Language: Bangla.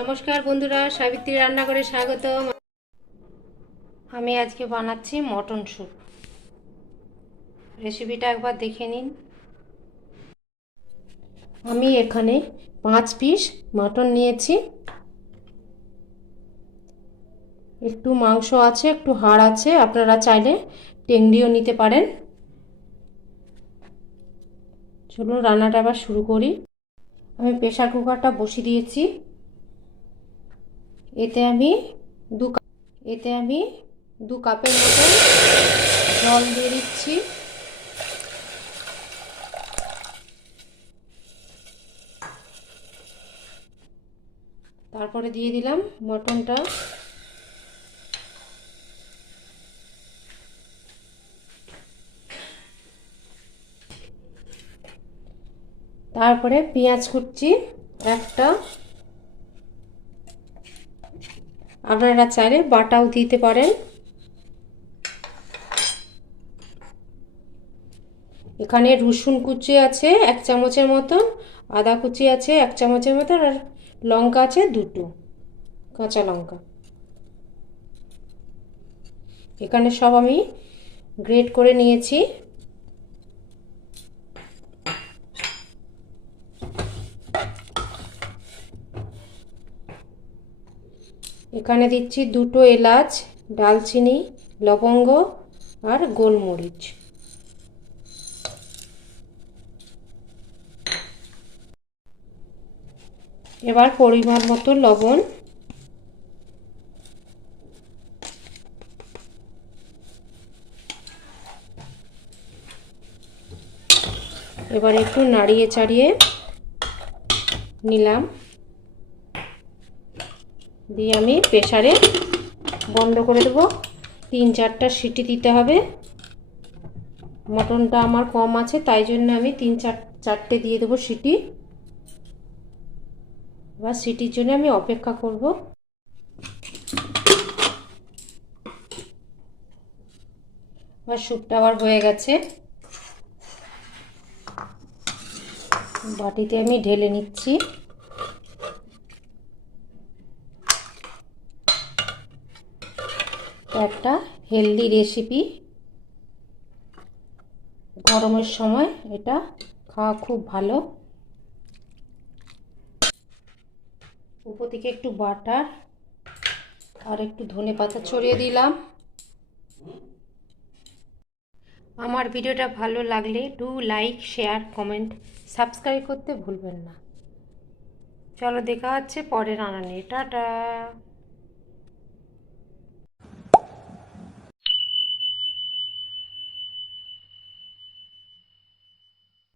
নমস্কার বন্ধুরা, সাবিত্রী রান্নাঘরে স্বাগত। আমি আজকে বানাচ্ছি মটন স্যুপ। রেসিপিটা একবার দেখে নিন। আমি এখানে 5 পিস মটন নিয়েছি। একটু মাংস আছে, একটু হাড় আছে, আপনারা চাইলে টেংরিও নিতে পারেন। চলুন রান্নাটা আবার শুরু করি। আমি প্রেসার কুকারটা বসিয়ে দিয়েছি। এতে আমি দু কাপের মতো জল দিয়ে দিচ্ছি। তারপরে দিয়ে দিলাম মটনটা। তারপরে পেঁয়াজ কুচি একটা, আপনারা চাইলে বাটাও দিতে পারেন। এখানে রসুন কুচি আছে 1 চামচের মতন, আদা কুচি আছে 1 চামচের মতন, আর লঙ্কা আছে 2টো কাঁচা লঙ্কা। এখানে সব আমি গ্রেট করে নিয়েছি। এখানে দিচ্ছি 2টো এলাচ, দারচিনি, লবঙ্গ আর গোলমরিচ। এবার পরিমাণ মতো লবণ। এবার একটু নাড়িয়ে চাড়িয়ে নিলাম, দিয়ে আমি প্রেসারে বন্ধ করে দেবো। 3-4টা সিটি দিতে হবে। মটনটা আমার কম আছে, তাই জন্য আমি 3-4টে দিয়ে দেবো সিটি। এবার সিটির জন্য আমি অপেক্ষা করব। এবার স্যুপটা আবার হয়ে গেছে। বাটিতে আমি ঢেলে নিচ্ছি। একটা হেলদি রেসিপি, গরমের সময় এটা খাওয়া খুব ভালো। উপর থেকে একটু বাটার আর একটু ধনেপাতা ছড়িয়ে দিলাম। আমার ভিডিওটা ভালো লাগলে লাইক, শেয়ার, কমেন্ট, সাবস্ক্রাইব করতে ভুলবেন না। চলো দেখা হচ্ছে পরের রান্না নিয়ে। টাটা।